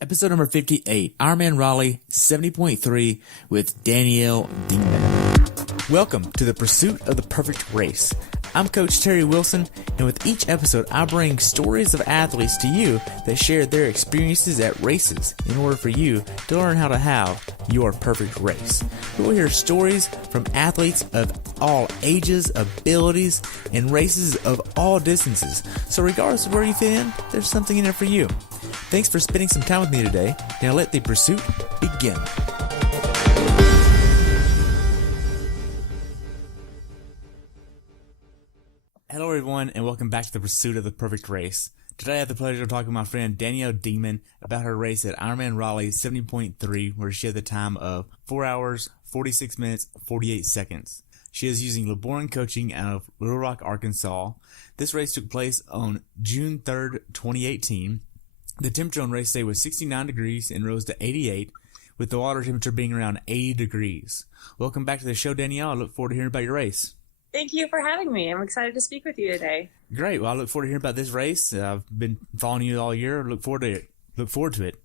Episode number 58, IRONMAN Raleigh 70.3 with Danielle Dingman. Welcome to the pursuit of the perfect race. I'm Coach Terry Wilson, and with each episode, I bring stories of athletes to you that share their experiences at races in order for you to learn how to have your perfect race. We will hear stories from athletes of all ages, abilities, and races of all distances. So regardless of where you fit in, there's something in there for you. Thanks for spending some time with me today. Now let the pursuit begin. Hello everyone, and welcome back to the pursuit of the perfect race. Today I have the pleasure of talking to my friend Danielle Dingman about her race at IRONMAN Raleigh 70.3, where she had the time of 4 hours, 46 minutes, 48 seconds. She is using LeBoran coaching out of Little Rock, Arkansas. This race took place on June 3rd, 2018. The temperature on race day was 69 degrees and rose to 88, with the water temperature being around 80 degrees. Welcome back to the show, Danielle. I look forward to hearing about your race. Thank you for having me. I'm excited to speak with you today. Great. Well, I look forward to hearing about this race. I've been following you all year. Look forward to it.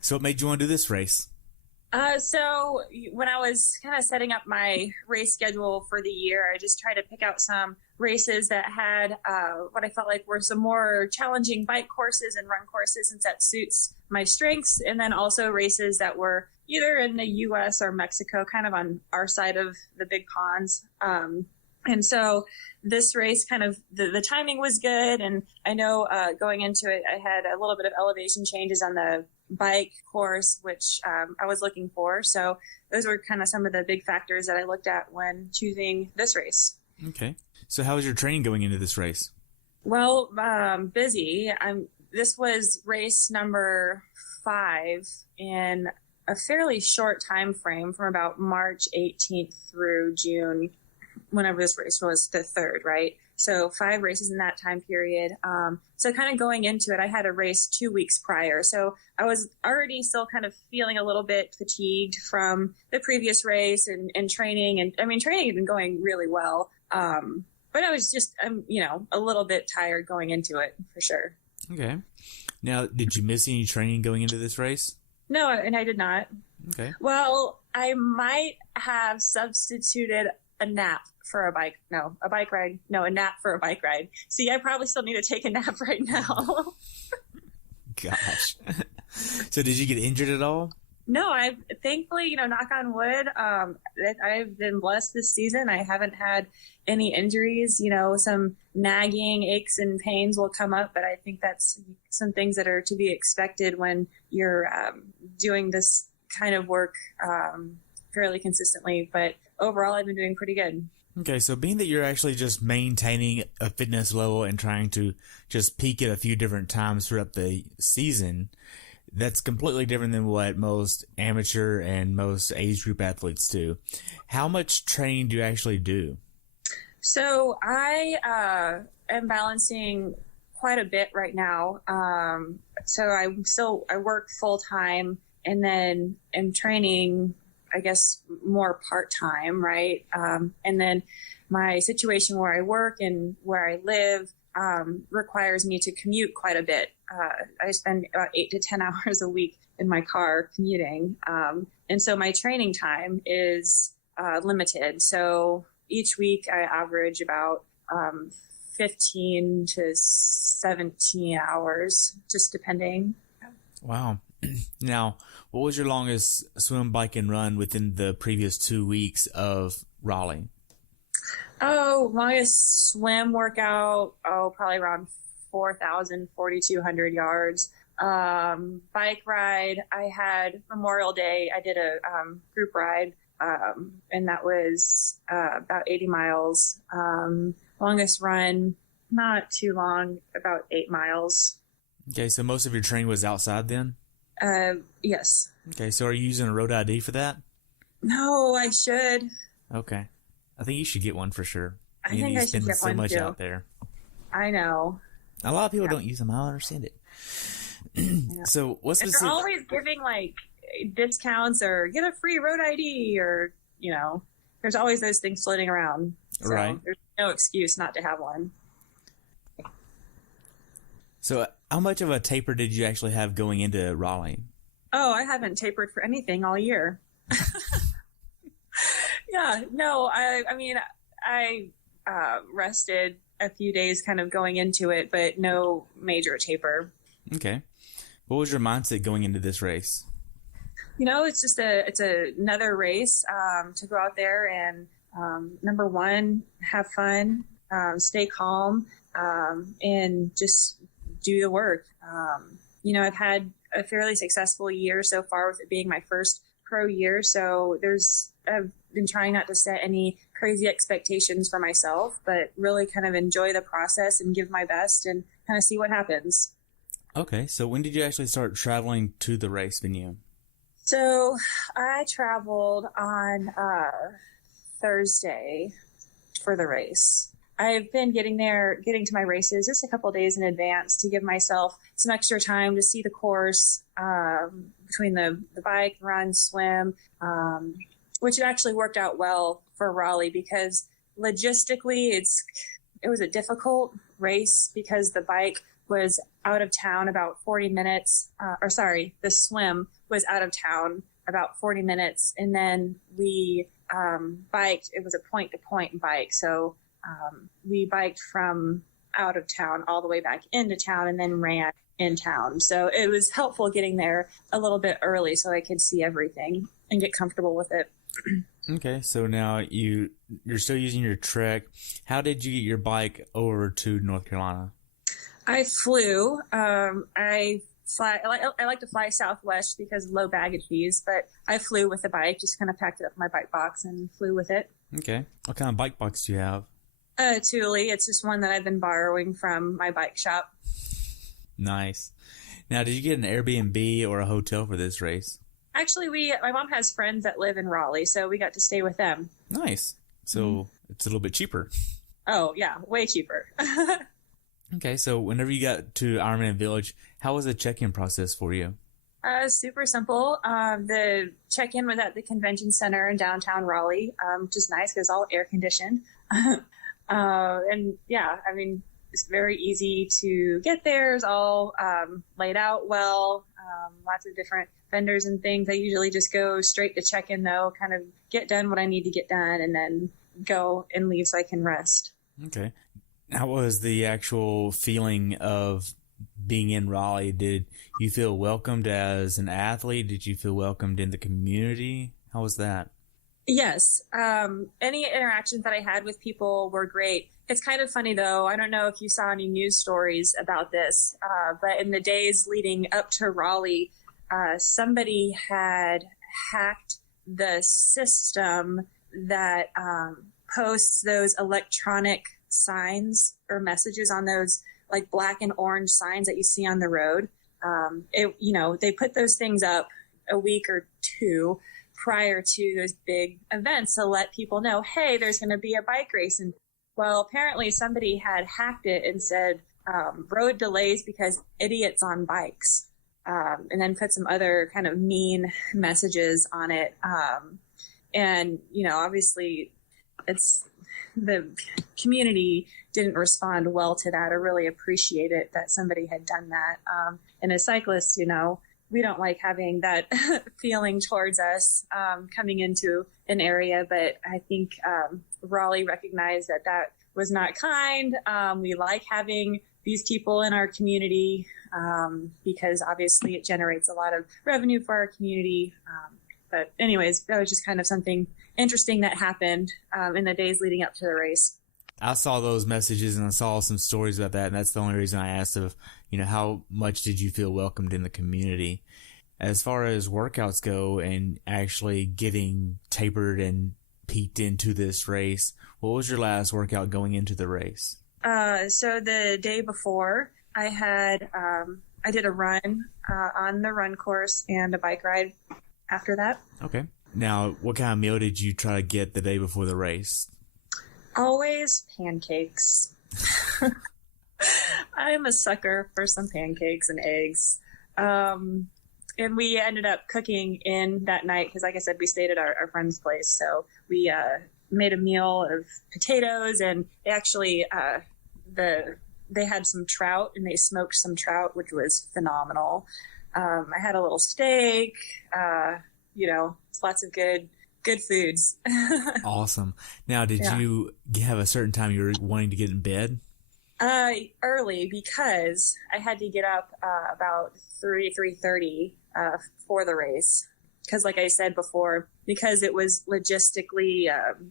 So what made you want to do this race? So when I was kind of setting up my race schedule for the year, I just tried to pick out some races that had what I felt like were some more challenging bike courses and run courses, since that suits my strengths, and then also races that were either in the U.S. or Mexico, kind of on our side of the big ponds. And so this race kind of, the timing was good. And I know going into it, I had a little bit of elevation changes on the bike course, which I was looking for. So those were kind of some of the big factors that I looked at when choosing this race. Okay. So how was your training going into this race? Well, busy. This was race number 5 in a fairly short time frame, from about March 18th through June, whenever this race was, the 3rd, right? So 5 races in that time period. So kind of going into it, I had a race 2 weeks prior. So I was already still kind of feeling a little bit fatigued from the previous race and training. And I mean, training had been going really well. But I was just, a little bit tired going into it, for sure. Okay. Now, did you miss any training going into this race? No, and I did not. Okay. Well, I might have substituted a nap for a bike. No, a bike ride. No, a nap for a bike ride. See, I probably still need to take a nap right now. Gosh. So did you get injured at all? No, I've thankfully, knock on wood, I've been blessed this season. I haven't had any injuries. Some nagging aches and pains will come up, but I think that's some things that are to be expected when you're doing this kind of work fairly consistently. But overall, I've been doing pretty good. Okay, so being that you're actually just maintaining a fitness level and trying to just peak at a few different times throughout the season, that's completely different than what most amateur and most age group athletes do. How much training do you actually do? So I am balancing quite a bit right now. So I work full time and then am training, I guess, more part-time, right? And then my situation where I work and where I live requires me to commute quite a bit. I spend about 8 to 10 hours a week in my car commuting. And so my training time is limited. So each week I average about 15 to 17 hours, just depending. Wow. Now, what was your longest swim, bike, and run within the previous 2 weeks of Raleigh? Oh, longest swim workout, probably around 4,000, 4,200 yards. Bike ride, I had Memorial Day. I did a group ride, and that was about 80 miles. Longest run, not too long, about 8 miles. Okay, so most of your training was outside then? Yes. Okay, so are you using a road ID for that? No, I should. Okay. I think you should get one for sure. I think I should get so one much too. out there. I know. A lot of people don't use them. I don't understand it. So what's specific? They're always giving like discounts or get a free road ID or, there's always those things floating around. So right. There's no excuse not to have one. So How much of a taper did you actually have going into Raleigh? Oh, I haven't tapered for anything all year. Yeah, no, I mean, I rested a few days kind of going into it, but no major taper. Okay. What was your mindset going into this race? It's another race to go out there and number one, have fun, stay calm, and just do the work. I've had a fairly successful year so far with it being my first pro year. So I've been trying not to set any crazy expectations for myself, but really kind of enjoy the process and give my best and kind of see what happens. Okay. So when did you actually start traveling to the race venue? So I traveled on Thursday for the race. I've been getting to my races just a couple of days in advance to give myself some extra time to see the course between the bike, run, swim, which actually worked out well for Raleigh because logistically it was a difficult race because the bike was out of town about 40 minutes, the swim was out of town about 40 minutes. And then we biked, it was a point to point bike. So we biked from out of town all the way back into town and then ran in town. So it was helpful getting there a little bit early so I could see everything and get comfortable with it. Okay, so now you're still using your Trek. How did you get your bike over to North Carolina? I flew. I like to fly Southwest because of low baggage fees, but I flew with the bike, just kind of packed it up in my bike box and flew with it. Okay. What kind of bike box do you have? Thule. It's just one that I've been borrowing from my bike shop. Nice. Now, did you get an Airbnb or a hotel for this race? Actually, my mom has friends that live in Raleigh, so we got to stay with them. Nice. So It's a little bit cheaper. Oh, yeah. Way cheaper. Okay, so whenever you got to Ironman Village, how was the check-in process for you? Super simple. The check-in was at the convention center in downtown Raleigh, which is nice because it's all air conditioned. And yeah, I mean, it's very easy to get there. It's all laid out well. Lots of different vendors and things. I usually just go straight to check-in though, kind of get done what I need to get done and then go and leave so I can rest. Okay. How was the actual feeling of being in Raleigh? Did you feel welcomed as an athlete? Did you feel welcomed in the community? How was that? Yes. Any interactions that I had with people were great. It's kind of funny though. I don't know if you saw any news stories about this, but in the days leading up to Raleigh, somebody had hacked the system that posts those electronic signs or messages on those like black and orange signs that you see on the road. They put those things up a week or two prior to those big events to let people know, hey, there's going to be a bike race. And well, apparently somebody had hacked it and said road delays because idiots on bikes, and then put some other kind of mean messages on it. And, obviously it's the community didn't respond well to that or really appreciate it that somebody had done that. And as cyclists, we don't like having that feeling towards us coming into an area, but I think Raleigh recognized that was not kind. We like having these people in our community because obviously it generates a lot of revenue for our community. But anyways, that was just kind of something interesting that happened in the days leading up to the race. I saw those messages and I saw some stories about that, and that's the only reason I asked how much did you feel welcomed in the community? As far as workouts go and actually getting tapered and peaked into this race, what was your last workout going into the race? So the day before, I did a run on the run course and a bike ride after that. Okay. Now, what kind of meal did you try to get the day before the race? Always pancakes. I'm a sucker for some pancakes and eggs. And we ended up cooking in that night because, like I said, we stayed at our friend's place. So we made a meal of potatoes, and actually the they had some trout and they smoked some trout, which was phenomenal. I had a little steak, lots of good foods. Awesome. Now, did you have a certain time you were wanting to get in bed? Early, because I had to get up about 3:30 for the race. Because like I said before, because it was logistically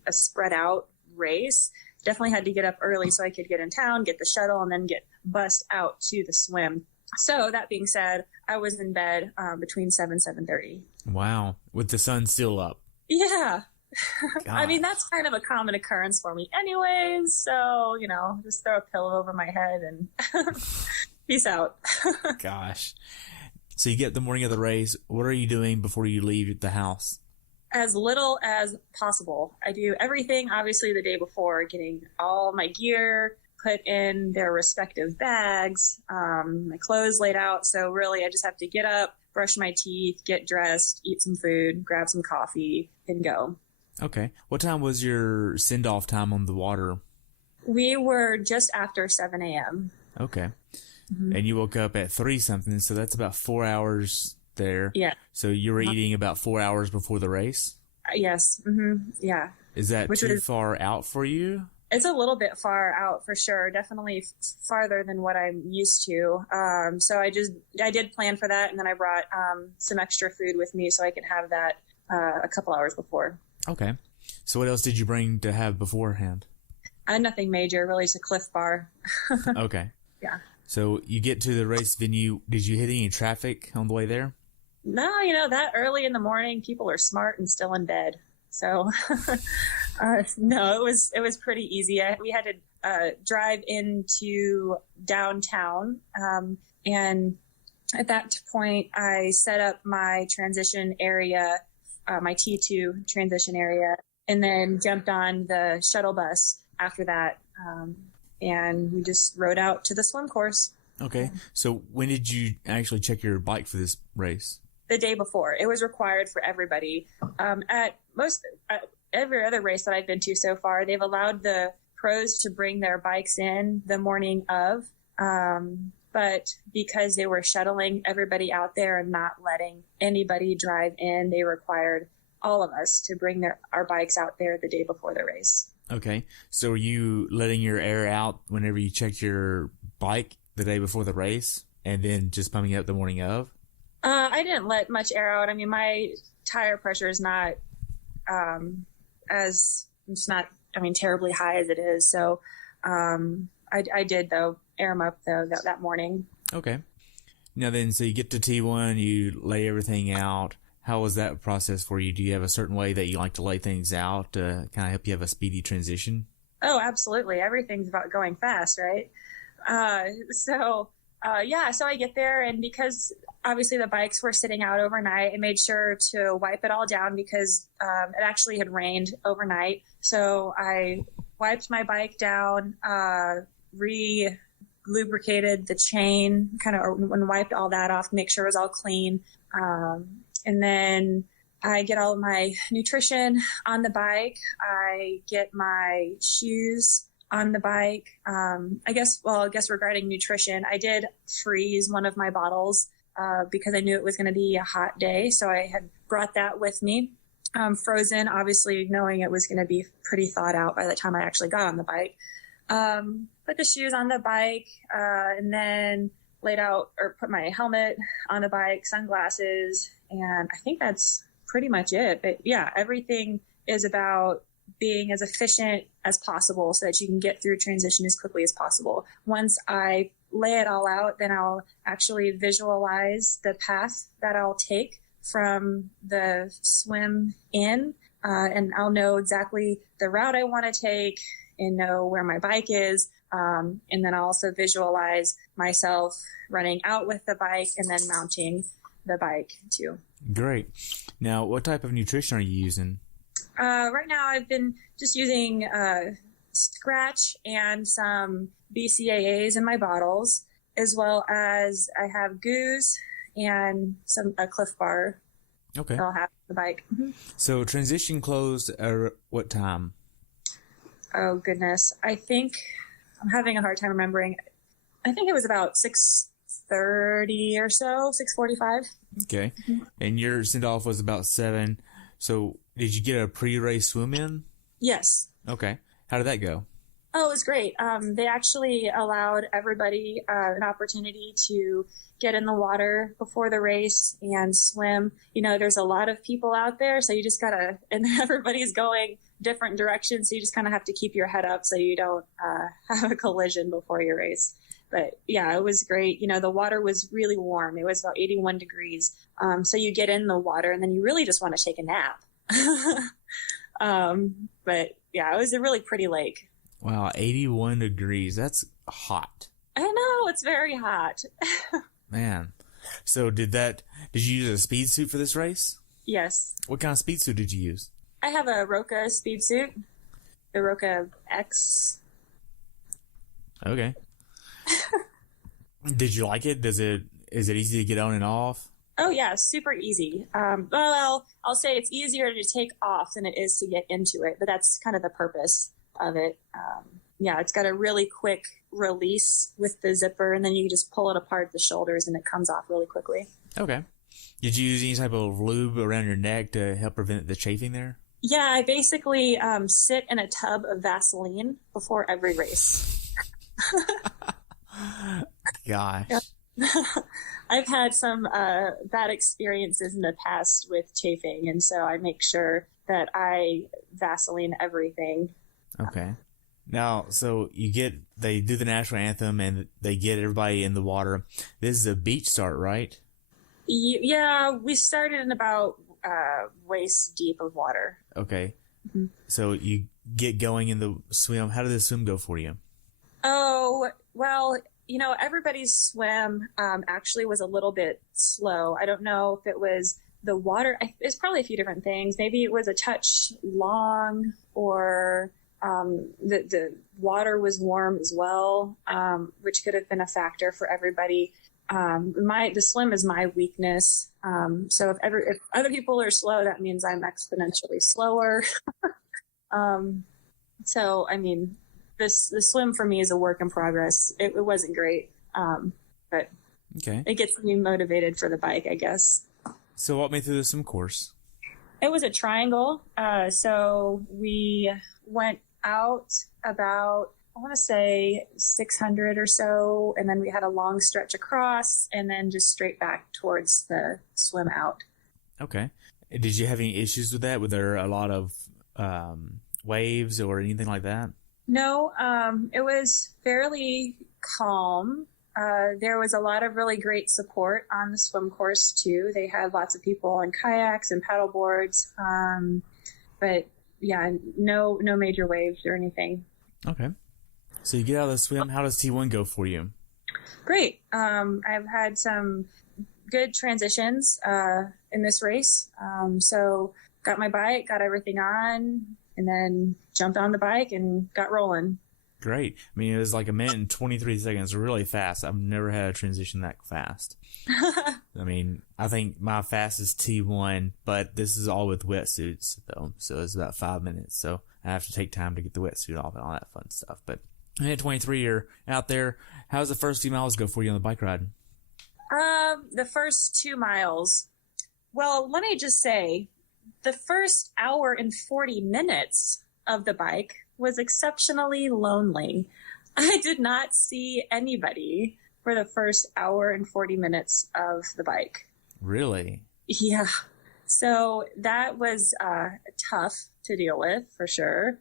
a spread out race, definitely had to get up early so I could get in town, get the shuttle, and then get bussed out to the swim. So that being said, I was in bed between 7:30. Wow. With the sun still up. Yeah. I mean, that's kind of a common occurrence for me anyways. So, just throw a pillow over my head and peace out. Gosh. So you get the morning of the race. What are you doing before you leave the house? As little as possible. I do everything, obviously, the day before, getting all my gear put in their respective bags, my clothes laid out. So really, I just have to get up, brush my teeth, get dressed, eat some food, grab some coffee, and go. Okay. What time was your send-off time on the water? We were just after 7 a.m. Okay. Mm-hmm. And you woke up at 3-something, so that's about 4 hours there. Yeah. So you were eating about 4 hours before the race? Yes. Mm-hmm. Yeah. Is that too far out for you? It's a little bit far out for sure. Definitely farther than what I'm used to. So I did plan for that, and then I brought some extra food with me so I could have that a couple hours before. Okay. So what else did you bring to have beforehand? Nothing major, really, just a Cliff Bar. Okay. Yeah. So you get to the race venue. Did you hit any traffic on the way there? No, that early in the morning, people are smart and still in bed. So, no, it was pretty easy. We had to drive into downtown, and at that point, I set up my transition area, my T2 transition area, and then jumped on the shuttle bus after that, and we just rode out to the swim course. Okay. So when did you actually check your bike for this race? The day before. It was required for everybody. At every other race that I've been to so far, they've allowed the pros to bring their bikes in the morning of. But because they were shuttling everybody out there and not letting anybody drive in, they required all of us to bring our bikes out there the day before the race. Okay. So were you letting your air out whenever you checked your bike the day before the race and then just pumping it up the morning of? I didn't let much air out. I mean, my tire pressure is not terribly high as it is. So I did, though, air them up, though, that morning. Okay. Now then, so you get to T1, you lay everything out. How was that process for you? Do you have a certain way that you like to lay things out to kind of help you have a speedy transition? Oh, absolutely. Everything's about going fast, right? So I get there, and because obviously the bikes were sitting out overnight, I made sure to wipe it all down because it actually had rained overnight. So I wiped my bike down, re-lubricated the chain, and wiped all that off, make sure it was all clean. And then I get all of my nutrition on the bike. I get my shoes on the bike. I guess regarding nutrition, I did freeze one of my bottles because I knew it was going to be a hot day. So I had brought that with me, frozen, obviously knowing it was going to be pretty thawed out by the time I actually got on the bike. Put the shoes on the bike, and then put my helmet on the bike, sunglasses, and I think that's pretty much it. But yeah, everything is about being as efficient as possible so that you can get through transition as quickly as possible. Once I lay it all out, then I'll actually visualize the path that I'll take from the swim in, and I'll know exactly the route I want to take and know where my bike is. And then I'll also visualize myself running out with the bike and then mounting the bike too. Great. Now, what type of nutrition are you using? Right now I've been just using Scratch and some BCAAs in my bottles, as well as I have Goose and a Cliff Bar. Okay. I'll have the bike. Mm-hmm. So transition closed at what time? Oh, goodness. I think I'm having a hard time remembering. I think it was about 6:30 or so, 6:45. Okay. And your send-off was about 7. So did you get a pre-race swim in? Yes. Okay. How did that go? Oh, it was great. They actually allowed everybody an opportunity to get in the water before the race and swim. There's a lot of people out there, so you just gotta, and everybody's going different directions, so you just kind of have to keep your head up so you don't have a collision before your race. But yeah, it was great. The water was really warm. It was about 81 degrees. So you get in the water and then you really just want to take a nap. But yeah, it was a really pretty lake. Wow, 81 degrees. That's hot. I know, it's very hot. Man. So did you use a speed suit for this race? Yes. What kind of speed suit did you use? I have a Roka speed suit, the Roka X. Okay. Did you like it? Is it easy to get on and off? Oh yeah, super easy. Well, I'll say it's easier to take off than it is to get into it, but that's kind of the purpose of it. Yeah, it's got a really quick release with the zipper, and then you just pull it apart at the shoulders and it comes off really quickly. Okay. Did you use any type of lube around your neck to help prevent the chafing there? Yeah, I basically sit in a tub of Vaseline before every race. Gosh. I've had some bad experiences in the past with chafing, and so I make sure that I Vaseline everything. Okay. Now, so they do the national anthem and they get everybody in the water. This is a beach start, right? Yeah, we started in about waist deep of water. Okay. Mm-hmm. So you get going in the swim. How did the swim go for you? Oh, well, everybody's swim actually was a little bit slow. I don't know if it was the water. It's probably a few different things. Maybe it was a touch long, or the water was warm as well, which could have been a factor for everybody. The swim is my weakness. So if other people are slow, that means I'm exponentially slower. So, I mean, the swim for me is a work in progress. It wasn't great. But okay. It gets me motivated for the bike, I guess. So walk me through the swim course. It was a triangle. So we went out about, I want to say 600 or so, and then we had a long stretch across, and then just straight back towards the swim out. Okay. Did you have any issues with that? Were there a lot of waves or anything like that? No, it was fairly calm. There was a lot of really great support on the swim course too. They had lots of people on kayaks and paddle boards. But yeah, no major waves or anything. Okay. So you get out of the swim. How does T1 go for you? Great. I've had some good transitions in this race. So got my bike, got everything on, and then jumped on the bike and got rolling. Great. I mean, it was like 1 minute and 23 seconds, really fast. I've never had a transition that fast. I mean, I think my fastest T1, but this is all with wetsuits, though. So it's about 5 minutes. So I have to take time to get the wetsuit off and all that fun stuff. But 1:23, you're out there. How's the first 2 miles go for you on the bike ride? The first 2 miles. Well, let me just say, the first hour and 40 minutes of the bike was exceptionally lonely. I did not see anybody for the first hour and 40 minutes of the bike. Really? Yeah. So that was tough to deal with, for sure,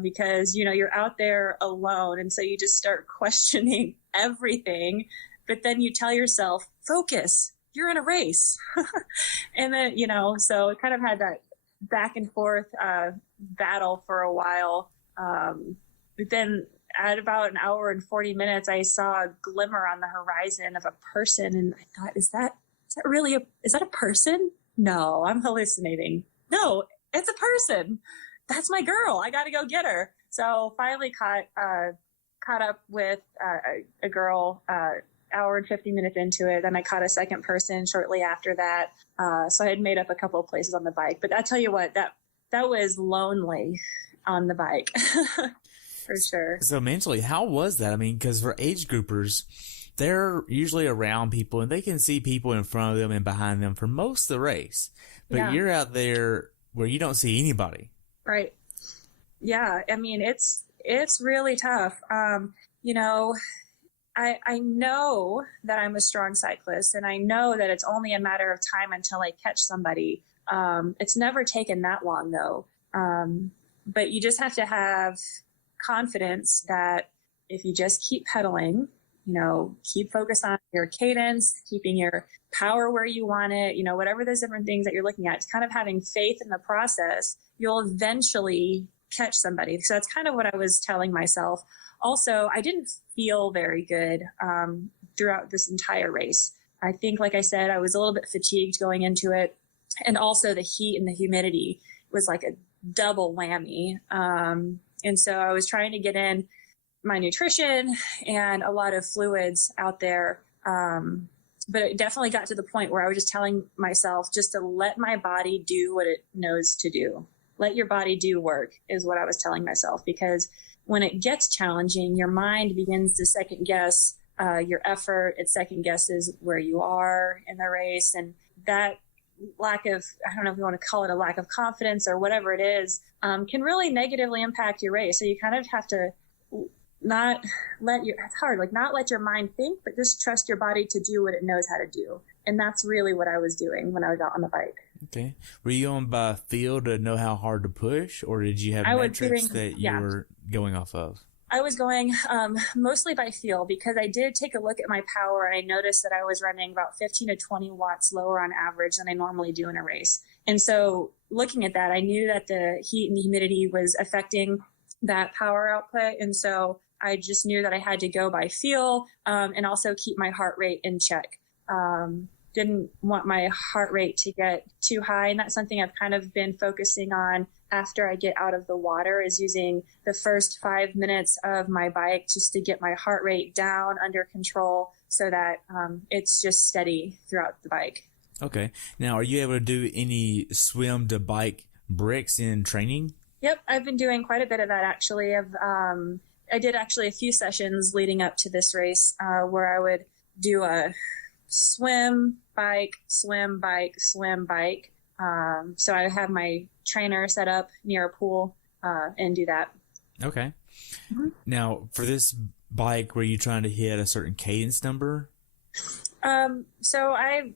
because, you're out there alone, and so you just start questioning everything, but then you tell yourself, focus, you're in a race. And then, so it kind of had that back and forth battle for a while. But then at about an hour and 40 minutes, I saw a glimmer on the horizon of a person. And I thought, is that a person? No, I'm hallucinating. No, it's a person. That's my girl. I got to go get her. So finally caught up with a girl, hour and 50 minutes into it. Then I caught a second person shortly after that. So I had made up a couple of places on the bike, but I tell you what, that was lonely on the bike. for sure. So mentally, how was that? I mean, because for age groupers, they're usually around people and they can see people in front of them and behind them for most of the race. But you're out there where you don't see anybody. Right. Yeah. I mean, it's really tough. You know, I know that I'm a strong cyclist, and I know that it's only a matter of time until I catch somebody. It's never taken that long though. But you just have to have confidence that if you just keep pedaling, you know, keep focused on your cadence, keeping your power where you want it, you know, whatever those different things that you're looking at, just kind of having faith in the process, you'll eventually catch somebody. So that's kind of what I was telling myself. Also, I didn't feel very good throughout this entire race. I think, like I said, I was a little bit fatigued going into it. And also the heat and the humidity was like a double whammy. And so I was trying to get in my nutrition and a lot of fluids out there. But it definitely got to the point where I was just telling myself just to let my body do what it knows to do. Let your body do work is what I was telling myself, because when it gets challenging, your mind begins to second guess your effort. It second guesses where you are in the race. And that lack of, I don't know if you want to call it a lack of confidence or whatever it is, can really negatively impact your race. So you kind of have to not let your mind think, but just trust your body to do what it knows how to do. And that's really what I was doing when I was out on the bike. Okay. Were you going by feel to know how hard to push, or did you have metrics that you were going off of? I was going mostly by feel, because I did take a look at my power and I noticed that I was running about 15 to 20 watts lower on average than I normally do in a race. And so looking at that, I knew that the heat and the humidity was affecting that power output. And so I just knew that I had to go by feel and also keep my heart rate in check. Didn't want my heart rate to get too high. And that's something I've kind of been focusing on after I get out of the water, is using the first 5 minutes of my bike just to get my heart rate down under control so that it's just steady throughout the bike. Okay. Now, are you able to do any swim to bike bricks in training? Yep. I've been doing quite a bit of that, actually. I did actually a few sessions leading up to this race where I would do a swim, bike, swim, bike, swim, bike. So I have my trainer set up near a pool and do that. Okay. Mm-hmm. Now, for this bike, were you trying to hit a certain cadence number? So I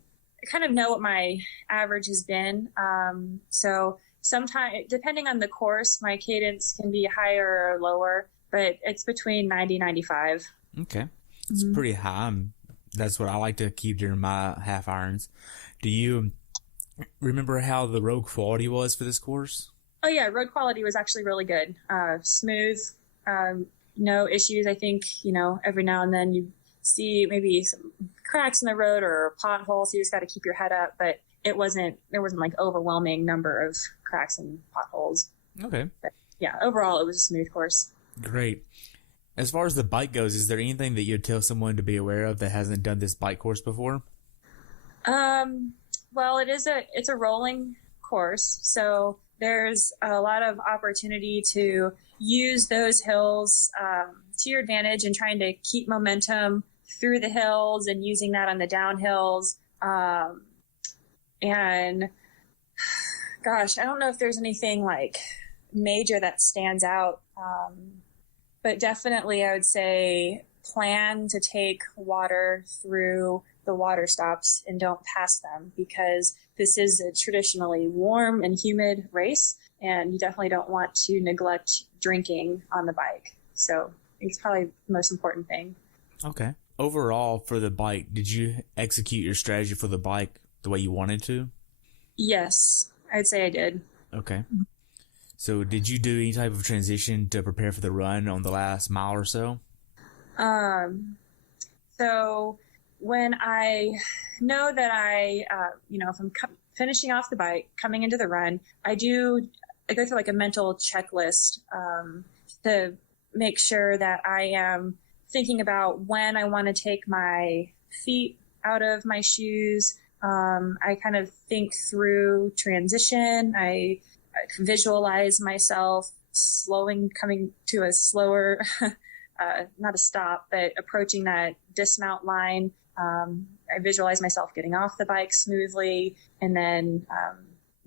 kind of know what my average has been. So sometimes, depending on the course, my cadence can be higher or lower, but it's between 90 and 95. Okay. It's pretty high. That's what I like to keep during my half irons. Do you remember how the road quality was for this course? Oh yeah, road quality was actually really good. Smooth, no issues. I think, every now and then you see maybe some cracks in the road or potholes. So you just got to keep your head up, but there wasn't like overwhelming number of cracks and potholes. Okay. But yeah, overall it was a smooth course. Great. As far as the bike goes, is there anything that you'd tell someone to be aware of that hasn't done this bike course before? Well, it's a rolling course, so there's a lot of opportunity to use those hills to your advantage and trying to keep momentum through the hills and using that on the downhills. And gosh, I don't know if there's anything like major that stands out. But definitely I would say plan to take water through the water stops and don't pass them, because this is a traditionally warm and humid race, and you definitely don't want to neglect drinking on the bike. So it's probably the most important thing. Okay. Overall, for the bike, did you execute your strategy for the bike the way you wanted to? Yes, I'd say I did. Okay. So did you do any type of transition to prepare for the run on the last mile or so? So when I know that if I'm finishing off the bike, coming into the run, I go through like a mental checklist to make sure that I am thinking about when I want to take my feet out of my shoes. I kind of think through transition. I visualize myself coming to a slower, not a stop, but approaching that dismount line. I visualize myself getting off the bike smoothly and then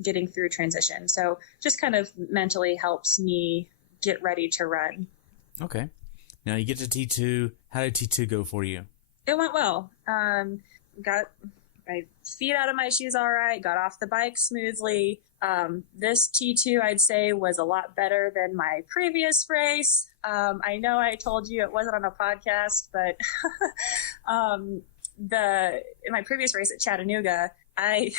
getting through transition. So just kind of mentally helps me get ready to run. Okay. Now you get to T2. How did T2 go for you? It went well. Got my feet out of my shoes all right, got off the bike smoothly. This T2, I'd say, was a lot better than my previous race. I know I told you it wasn't on a podcast, but in my previous race at Chattanooga, I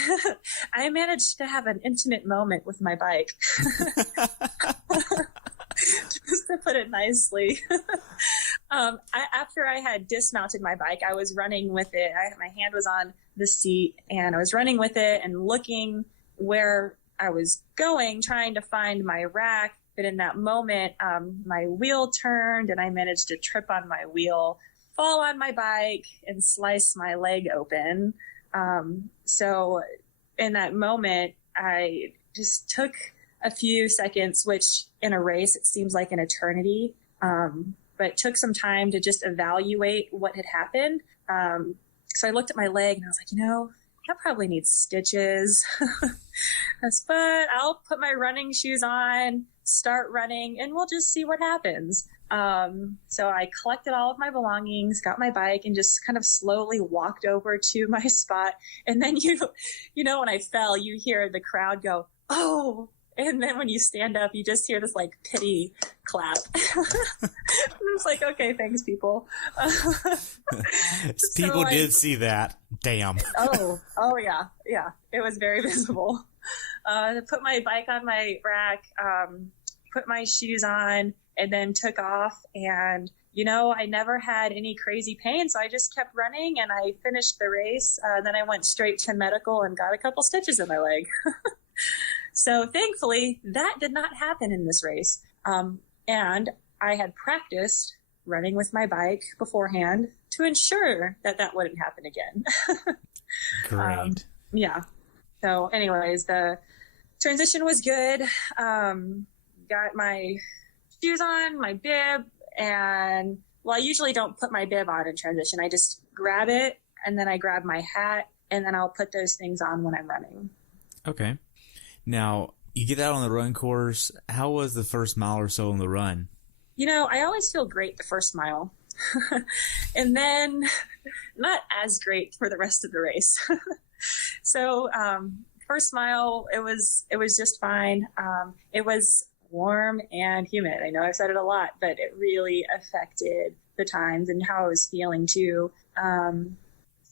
managed to have an intimate moment with my bike. Just to put it nicely. After I had dismounted my bike, I was running with it. My hand was on the seat and I was running with it and looking where I was going, trying to find my rack. But in that moment, my wheel turned and I managed to trip on my wheel, fall on my bike, and slice my leg open. So in that moment, I just took a few seconds, which in a race, it seems like an eternity, but took some time to just evaluate what had happened. So I looked at my leg and I was like, I probably need stitches, but I'll put my running shoes on, start running, and we'll just see what happens. So I collected all of my belongings, got my bike, and just kind of slowly walked over to my spot. And then when I fell, you hear the crowd go, "Oh!" And then when you stand up, you just hear this like pity clap. It's like, okay, thanks, people. People did see that. Damn. Oh yeah. It was very visible. Put my bike on my rack, put my shoes on, and then took off. And I never had any crazy pain, so I just kept running, and I finished the race. Then I went straight to medical and got a couple stitches in my leg. So thankfully, that did not happen in this race. And I had practiced running with my bike beforehand to ensure that wouldn't happen again. Great. Yeah. So anyways, the transition was good. Got my shoes on, my bib, and I usually don't put my bib on in transition. I just grab it, and then I grab my hat, and then I'll put those things on when I'm running. Okay. Now, you get out on the run course. How was the first mile or so on the run? I always feel great the first mile. And then not as great for the rest of the race. So first mile, it was just fine. It was warm and humid. I know I've said it a lot, but it really affected the times and how I was feeling too.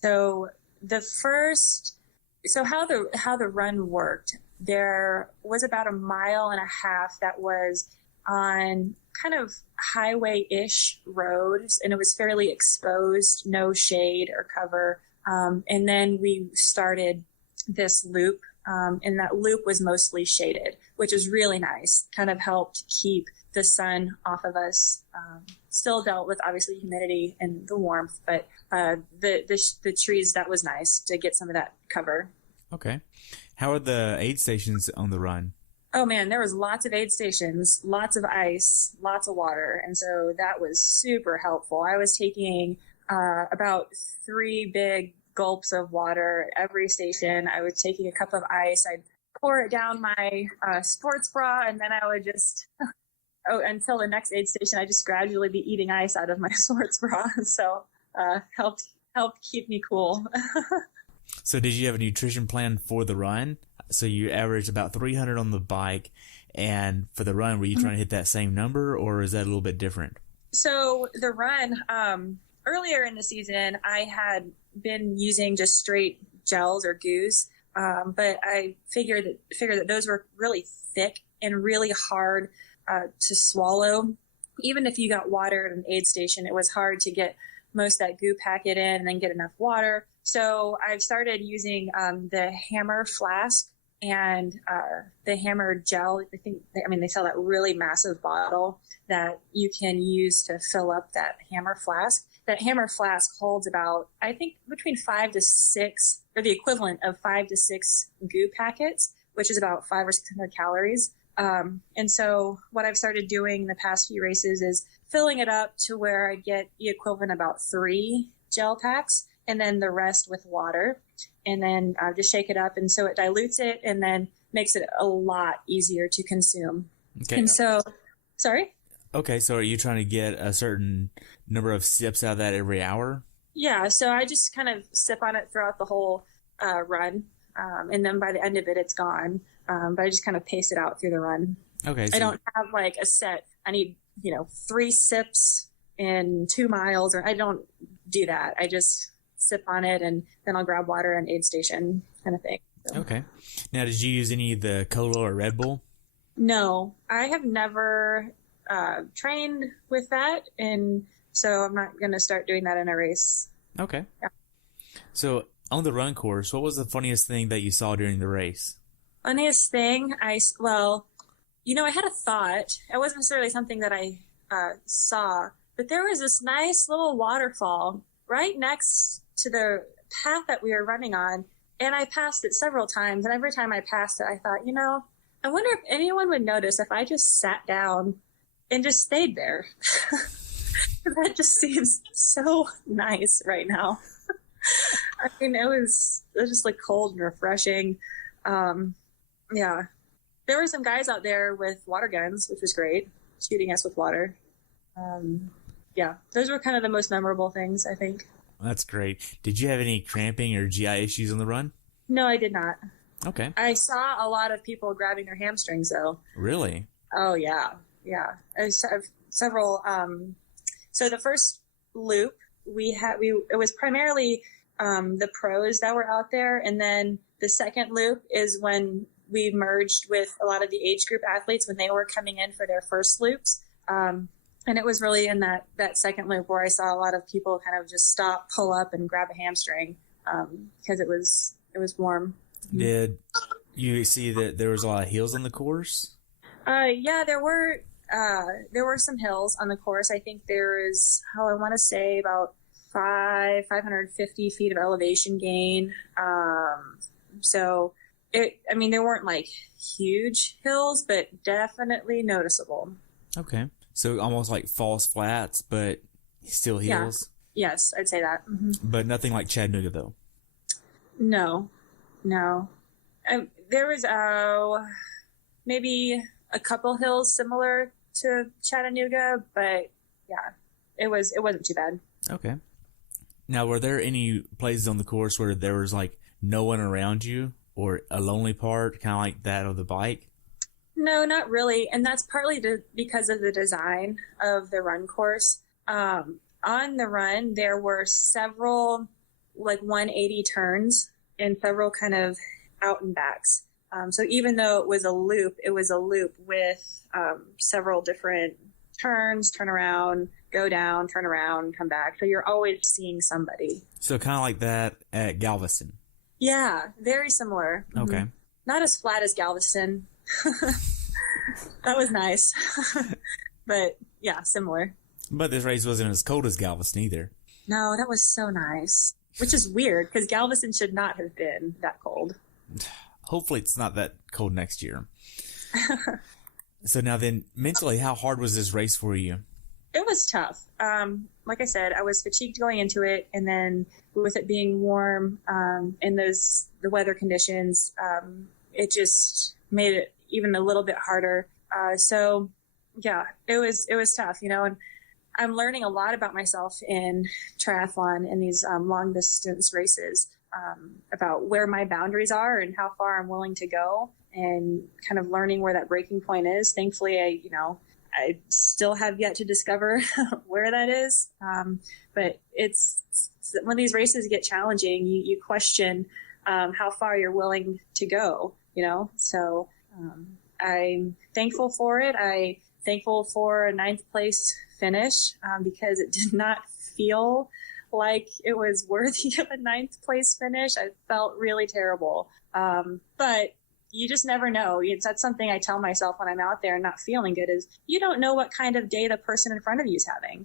So how the run worked, there was about 1.5 miles that was on kind of highway-ish roads, and it was fairly exposed, no shade or cover. And then we started this loop, and that loop was mostly shaded, which was really nice. Kind of helped keep the sun off of us. Still dealt with obviously humidity and the warmth, but the trees, that was nice to get some of that cover. Okay. How are the aid stations on the run? Oh man, there was lots of aid stations, lots of ice, lots of water. And so that was super helpful. I was taking about 3 big gulps of water at every station. I was taking a cup of ice. I'd pour it down my sports bra, and then I would just, until the next aid station, I just gradually be eating ice out of my sports bra. So helped keep me cool. So did you have a nutrition plan for the run? So you averaged about 300 on the bike, and for the run, were you trying to hit that same number, or is that a little bit different? So the run, earlier in the season, I had been using just straight gels or goos, but I figured that those were really thick and really hard to swallow. Even if you got water at an aid station, it was hard to get most of that goo packet in and then get enough water. So I've started using the Hammer flask and the Hammer gel. They sell that really massive bottle that you can use to fill up that Hammer flask. That Hammer flask holds about, I think, between 5 to 6, or the equivalent of 5 to 6 goo packets, which is about 500 or 600 calories. And so what I've started doing the past few races is filling it up to where I get the equivalent about 3 gel packs and then the rest with water, and then just shake it up. And so it dilutes it and then makes it a lot easier to consume. Okay. And so, sorry? Okay, so are you trying to get a certain number of sips out of that every hour? Yeah, so I just kind of sip on it throughout the whole run, and then by the end of it, it's gone. But I just kind of pace it out through the run. Okay. So I don't have like a set. I need 3 sips in 2 miles, or I don't do that. I just sip on it, and then I'll grab water and aid station kind of thing. So. Okay. Now, did you use any of the Cola or Red Bull? No, I have never trained with that, and so I'm not going to start doing that in a race. Okay. Yeah. So on the run course, what was the funniest thing that you saw during the race? Funniest thing, I had a thought. It wasn't necessarily something that I saw, but there was this nice little waterfall right next to the path that we were running on, and I passed it several times, and every time I passed it, I thought, I wonder if anyone would notice if I just sat down and just stayed there. That just seems so nice right now. I mean, it was just like cold and refreshing. Yeah. There were some guys out there with water guns, which was great, shooting us with water. Yeah, those were kind of the most memorable things, I think. That's great. Did you have any cramping or GI issues on the run? No, I did not. Okay. I saw a lot of people grabbing their hamstrings, though. Really? Oh, yeah. Yeah. I have several. So the first loop it was primarily the pros that were out there. And then the second loop is when we merged with a lot of the age group athletes when they were coming in for their first loops. And it was really in that second loop where I saw a lot of people kind of just stop, pull up, and grab a hamstring because it was warm. Did you see that there was a lot of hills on the course? Yeah, there were some hills on the course. I think there is, I want to say about 550 feet of elevation gain. So there weren't like huge hills, but definitely noticeable. Okay. So almost like false flats, but still hills? Yeah. Yes, I'd say that. Mm-hmm. But nothing like Chattanooga, though? No. There was maybe a couple hills similar to Chattanooga, but yeah, it wasn't too bad. Okay. Now, were there any places on the course where there was like no one around you or a lonely part, kind of like that of the bike? No, not really. And that's partly because of the design of the run course. On the run, there were several like 180 turns and several kind of out and backs. So even though it was a loop with several different turns, turn around, go down, turn around, come back. So you're always seeing somebody. So kind of like that at Galveston. Yeah, very similar. Okay. Mm-hmm. Not as flat as Galveston. That was nice. But yeah, similar. But this race wasn't as cold as Galveston either. No, that was so nice. Which is weird because Galveston should not have been that cold. Hopefully it's not that cold next year. So now then, mentally, how hard was this race for you? It was tough. Like I said, I was fatigued going into it, and then with it being warm in the weather conditions, it just made it even a little bit harder. So yeah, it was tough, and I'm learning a lot about myself in triathlon in these long distance races, about where my boundaries are and how far I'm willing to go, and kind of learning where that breaking point is. Thankfully, I still have yet to discover where that is. But it's when these races get challenging, you question how far you're willing to go, So I'm thankful for it. I'm thankful for a 9th place finish because it did not feel like it was worthy of a 9th place finish. I felt really terrible. But you just never know. That's something I tell myself when I'm out there and not feeling good is you don't know what kind of day the person in front of you is having.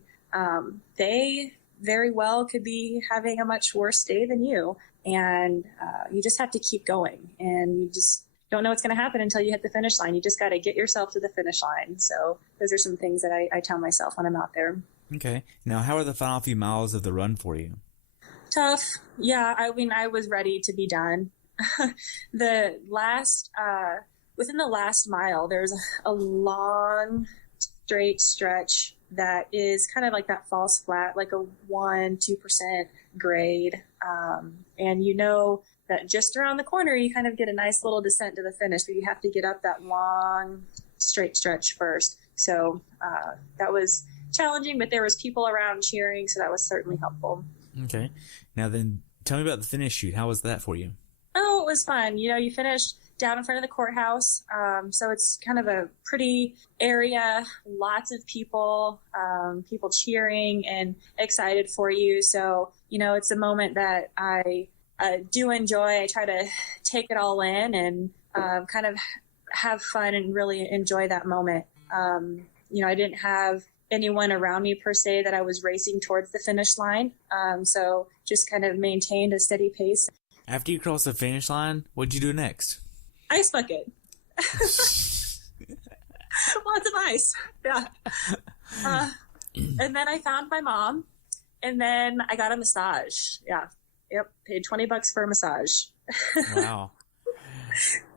They very well could be having a much worse day than you. And you just have to keep going. And you just don't know what's going to happen until you hit the finish line. You just got to get yourself to the finish line. So those are some things that I tell myself when I'm out there. Okay. Now, how are the final few miles of the run for you? Tough. Yeah. I mean, I was ready to be done. The last, within the last mile, there's a long straight stretch that is kind of like that false flat, like a 1-2% grade. And you know that just around the corner, you kind of get a nice little descent to the finish, but you have to get up that long straight stretch first. So that was challenging, but there was people around cheering, so that was certainly helpful. Okay. Now then, tell me about the finish shoot. How was that for you? Oh, it was fun. You know, you finished down in front of the courthouse. So it's kind of a pretty area, lots of people, people cheering and excited for you. So, you know, it's a moment that I do enjoy. I try to take it all in and kind of have fun and really enjoy that moment. You know, I didn't have anyone around me per se that I was racing towards the finish line. So just kind of maintained a steady pace. After you crossed the finish line, what'd you do next? Ice bucket. Lots of ice. Yeah. And then I found my mom, and then I got a massage. Yeah. Yep. Paid $20 for a massage. Wow.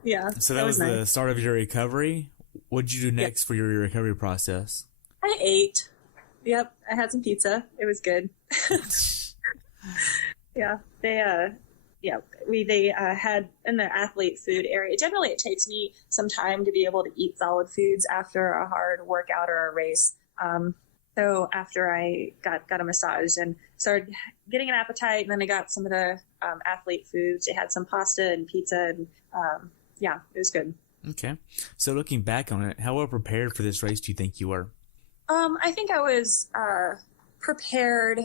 Yeah. So that was nice. the start of your recovery. What'd you do next for your recovery process? I ate. Yep. I had some pizza. It was good. Yeah. They had in the athlete food area. Generally, it takes me some time to be able to eat solid foods after a hard workout or a race. So after I got a massage and started getting an appetite, and then I got some of the athlete foods. They had some pasta and pizza, and yeah, it was good. Okay. So looking back on it, how well prepared for this race do you think you were? I think I was prepared.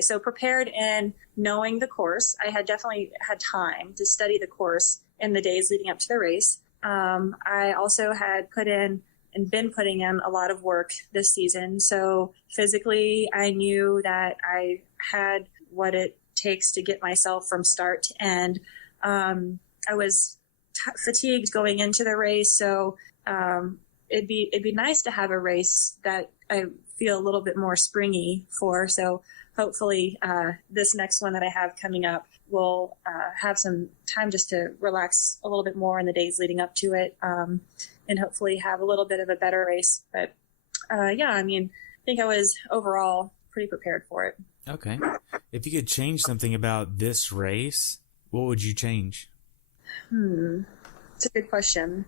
So prepared in knowing the course. I had definitely had time to study the course in the days leading up to the race. I also had been putting in a lot of work this season. So physically, I knew that I had what it takes to get myself from start to end. I was fatigued going into the race. So it'd be nice to have a race that I feel a little bit more springy for. So hopefully this next one that I have coming up will have some time just to relax a little bit more in the days leading up to it, and hopefully have a little bit of a better race. But yeah, I mean, I think I was overall pretty prepared for it. Okay. If you could change something about this race, what would you change? It's a good question.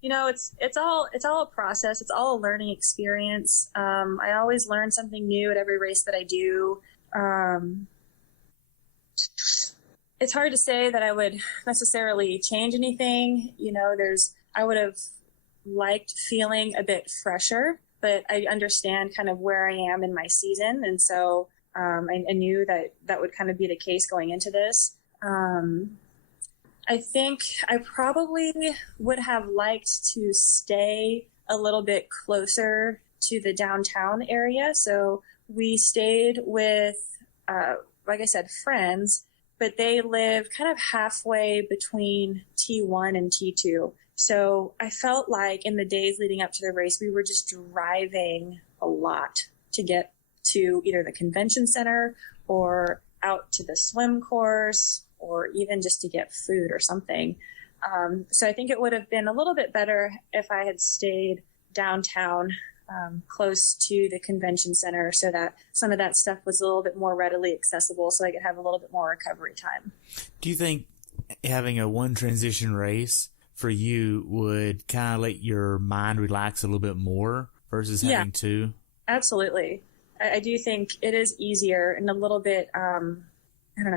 You know, it's all a process. It's all a learning experience. I always learn something new at every race that I do. It's hard to say that I would necessarily change anything. You know, I would have liked feeling a bit fresher, but I understand kind of where I am in my season. And so I knew that would kind of be the case going into this. I think I probably would have liked to stay a little bit closer to the downtown area. So we stayed with, like I said, friends, but they live kind of halfway between T1 and T2. So I felt like in the days leading up to the race, we were just driving a lot to get to either the convention center or out to the swim course, or even just to get food or something. So I think it would have been a little bit better if I had stayed downtown, close to the convention center, so that some of that stuff was a little bit more readily accessible, so I could have a little bit more recovery time. Do you think having a one transition race for you would kind of let your mind relax a little bit more versus having two? Absolutely. I do think it is easier and a little bit,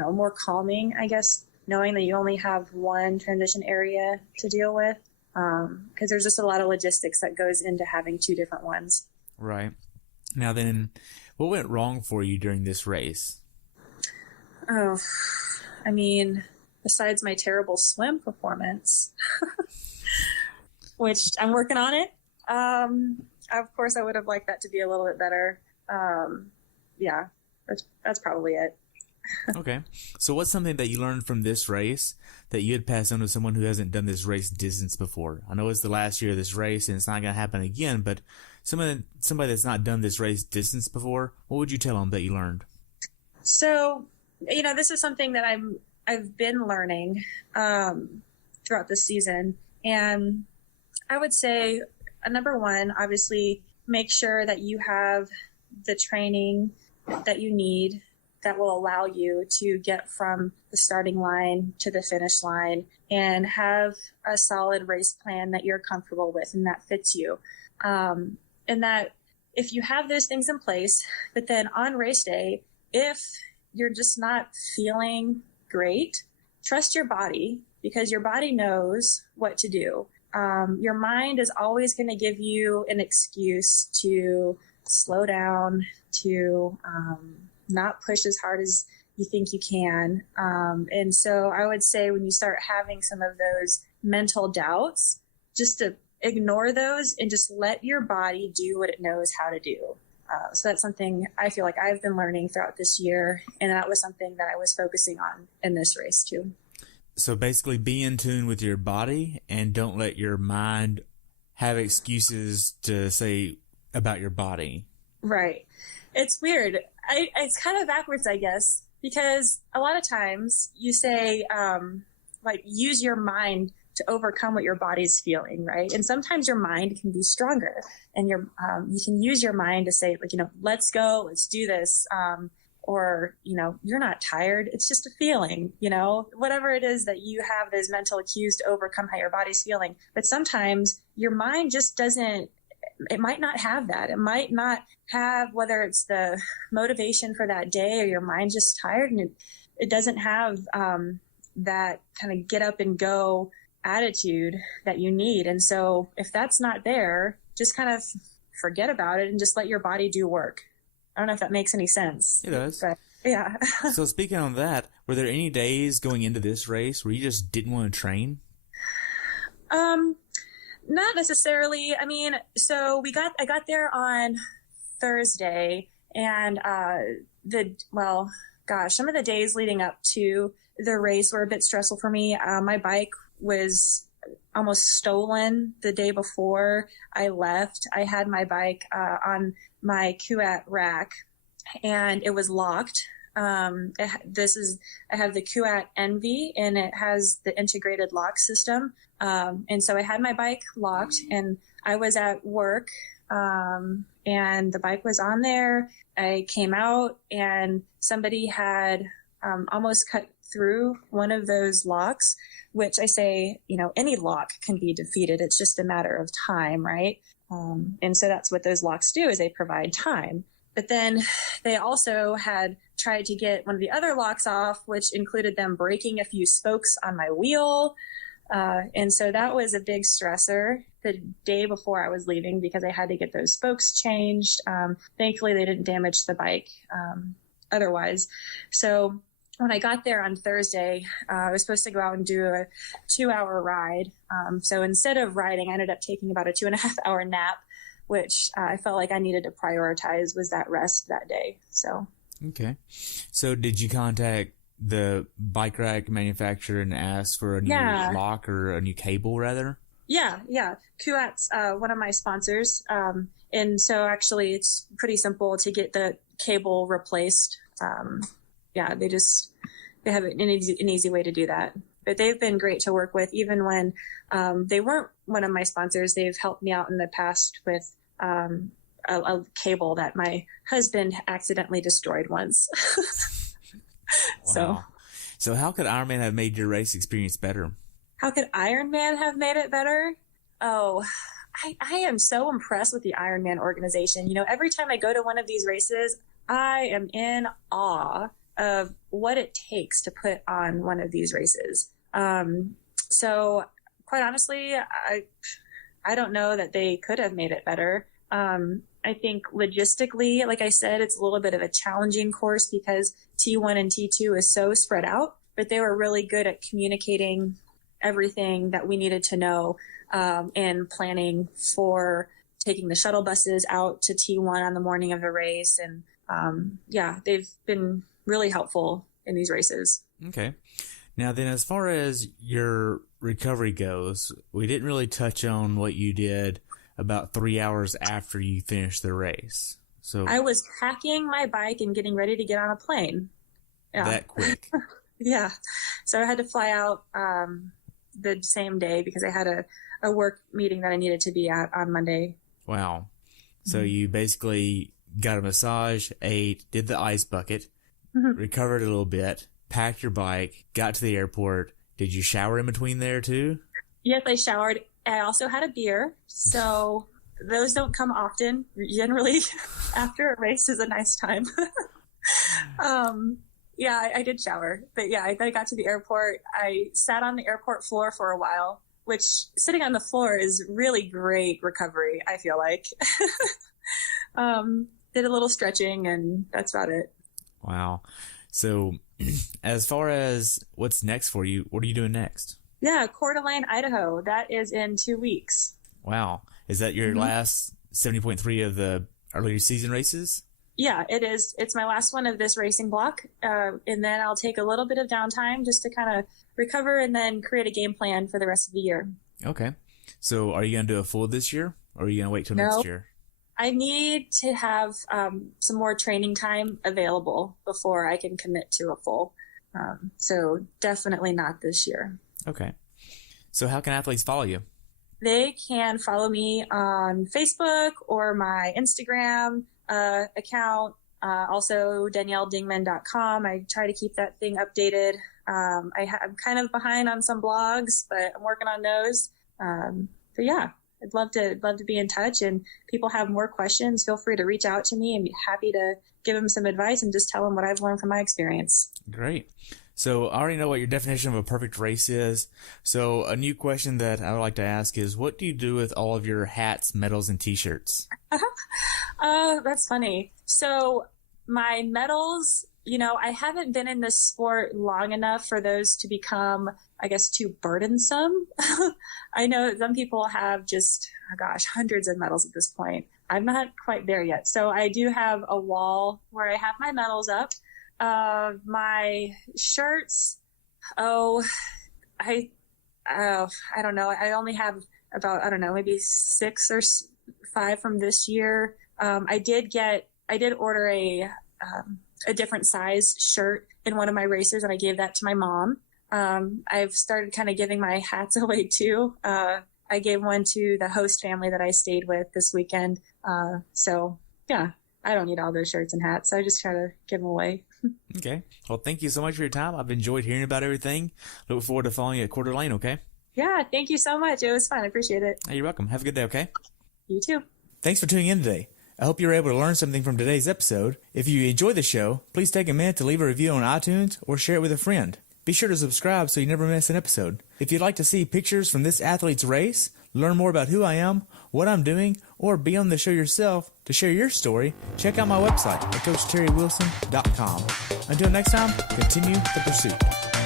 more calming, I guess, knowing that you only have one transition area to deal with, because there's just a lot of logistics that goes into having two different ones. Right. Now then, what went wrong for you during this race? Oh, I mean, besides my terrible swim performance, which I'm working on it. Of course, I would have liked that to be a little bit better. Yeah, that's probably it. Okay. So what's something that you learned from this race that you'd pass on to someone who hasn't done this race distance before? I know it's the last year of this race and it's not going to happen again, but somebody that's not done this race distance before, what would you tell them that you learned? So, this is something that I've been learning throughout the season. And I would say, number one, obviously, make sure that you have the training that you need that will allow you to get from the starting line to the finish line and have a solid race plan that you're comfortable with and that fits you. And that if you have those things in place, but then on race day, if you're just not feeling great, trust your body, because your body knows what to do. Your mind is always going to give you an excuse to slow down, to not push as hard as you think you can. And so I would say when you start having some of those mental doubts, just to ignore those and just let your body do what it knows how to do. So that's something I feel like I've been learning throughout this year. And that was something that I was focusing on in this race too. So basically be in tune with your body and don't let your mind have excuses to say about your body. Right. It's weird. It's kind of backwards, I guess, because a lot of times you say, use your mind to overcome what your body's feeling, right? And sometimes your mind can be stronger, and you can use your mind to say, let's go, let's do this. Or, you're not tired. It's just a feeling, whatever it is that you have those mental cues to overcome how your body's feeling. But sometimes your mind just it might not have that. It might not have, whether it's the motivation for that day or your mind's just tired and it doesn't have that kind of get up and go attitude that you need. And so if that's not there, just kind of forget about it and just let your body do work. I don't know if that makes any sense. It does. But yeah. So speaking on that, were there any days going into this race where you just didn't want to train? Not necessarily. I mean, so I got there on Thursday, and some of the days leading up to the race were a bit stressful for me. My bike was almost stolen the day before I left. I had my bike on my Kuat rack, and it was locked. I have the Kuat Envy, and it has the integrated lock system. And so I had my bike locked, and I was at work, and the bike was on there. I came out, and somebody had almost cut through one of those locks, which I say, any lock can be defeated. It's just a matter of time, right? And so that's what those locks do, is they provide time. But then they also had tried to get one of the other locks off, which included them breaking a few spokes on my wheel. And so that was a big stressor the day before I was leaving, because I had to get those spokes changed. Thankfully, they didn't damage the bike otherwise. So when I got there on Thursday, I was supposed to go out and do a 2-hour ride. So instead of riding, I ended up taking about a 2.5-hour nap, which I felt like I needed to prioritize was that rest that day. So. Okay. So did you contact the bike rack manufacturer and ask for a new lock or a new cable rather? Yeah. Kuat's one of my sponsors. And so actually it's pretty simple to get the cable replaced. They have an easy way to do that. But they've been great to work with. Even when they weren't one of my sponsors, they've helped me out in the past with a cable that my husband accidentally destroyed once. Wow. So how could Ironman have made your race experience better? How could Ironman have made it better? Oh, I am so impressed with the Ironman organization. Every time I go to one of these races, I am in awe of what it takes to put on one of these races. So quite honestly, I don't know that they could have made it better. I think logistically, like I said, it's a little bit of a challenging course because T1 and T2 is so spread out, but they were really good at communicating everything that we needed to know, and planning for taking the shuttle buses out to T1 on the morning of the race. And, they've been really helpful in these races. Okay. Now then, as far as your recovery goes, we didn't really touch on what you did about 3 hours after you finished the race. So I was packing my bike and getting ready to get on a plane. Yeah. That quick. Yeah. So I had to fly out the same day because I had a work meeting that I needed to be at on Monday. Wow. So you basically got a massage, ate, did the ice bucket, recovered a little bit, packed your bike, got to the airport. Did you shower in between there too? Yes, I showered. I also had a beer. So those don't come often. Generally, after a race is a nice time. Yeah, I did shower. But yeah, I got to the airport. I sat on the airport floor for a while, which sitting on the floor is really great recovery, I feel like. Did a little stretching, and that's about it. Wow. So as far as what's next for you, what are you doing next? Yeah, Coeur d'Alene, Idaho. That is in 2 weeks. Wow. Is that your last 70.3 of the earlier season races? Yeah, it is. It's my last one of this racing block. And then I'll take a little bit of downtime just to kind of recover and then create a game plan for the rest of the year. Okay. So are you going to do a full this year, or are you going to wait till next year? I need to have some more training time available before I can commit to a full. So definitely not this year. Okay. So how can athletes follow you? They can follow me on Facebook or my Instagram account. Also DanielleDingman.com. I try to keep that thing updated. I'm kind of behind on some blogs, but I'm working on those. But yeah, I'd love to be in touch, and people have more questions, feel free to reach out to me and be happy to give them some advice and just tell them what I've learned from my experience. Great. So I already know what your definition of a perfect race is. So a new question that I would like to ask is, what do you do with all of your hats, medals, and t-shirts? That's funny. So my medals, I haven't been in this sport long enough for those to become, I guess, too burdensome. I know some people have just, hundreds of medals at this point. I'm not quite there yet. So I do have a wall where I have my medals up. My shirts, I don't know. I only have about, maybe 6 or 5 from this year. I did order a different size shirt in one of my races, and I gave that to my mom. I've started kind of giving my hats away too. I gave one to the host family that I stayed with this weekend. So yeah, I don't need all those shirts and hats. So I just try to give them away. Okay. Well, thank you so much for your time. I've enjoyed hearing about everything. Look forward to following you at Coeur d'Alene, okay? Yeah, thank you so much. It was fun. I appreciate it. Hey, you're welcome. Have a good day, okay? You too. Thanks for tuning in today. I hope you were able to learn something from today's episode. If you enjoyed the show, please take a minute to leave a review on iTunes or share it with a friend. Be sure to subscribe so you never miss an episode. If you'd like to see pictures from this athlete's race, learn more about who I am, what I'm doing, or be on the show yourself to share your story, check out my website at CoachTerryWilson.com. Until next time, continue the pursuit.